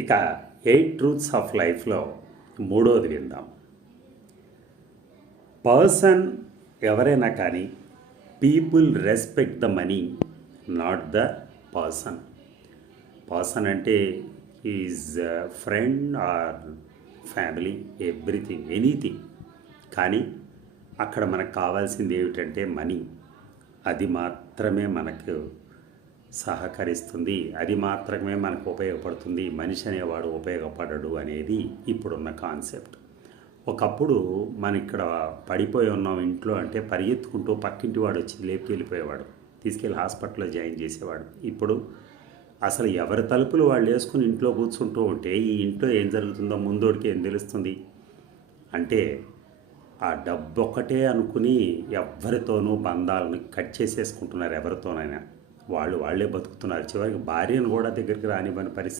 ఇక 8 truths of లైఫ్లో మూడోది విందాం. పర్సన్ ఎవరైనా కానీ people respect the money, not the person. Person అంటే is friend or family, everything, anything. కానీ అక్కడ మనకు కావాల్సింది ఏమిటంటే మనీ. అది మాత్రమే మనకు సహకరిస్తుంది, అది మాత్రమే మనకు ఉపయోగపడుతుంది. మనిషి అనేవాడు ఉపయోగపడడు అనేది ఇప్పుడున్న కాన్సెప్ట్. ఒకప్పుడు మన ఇక్కడ పడిపోయి ఉన్నాం ఇంట్లో అంటే పరిగెత్తుకుంటూ పక్కింటి వాడు వచ్చి లేపుకెళ్ళిపోయేవాడు, తీసుకెళ్ళి హాస్పిటల్లో జాయిన్ చేసేవాడు. ఇప్పుడు అసలు ఎవరి తలుపులు వాళ్ళు వేసుకుని ఇంట్లో కూర్చుంటూ ఉంటే ఈ ఇంట్లో ఏం జరుగుతుందో ముందోడికి ఏం తెలుస్తుంది? అంటే ఆ డబ్బు ఒక్కటే అనుకుని ఎవరితోనూ బంధాలను కట్ చేసేసుకుంటున్నారు. ఎవరితోనైనా వాళ్ళే బతుకుతున్నారు. చివరికి భార్యను కూడా దగ్గరికి రానివ్వని పరిస్థితి.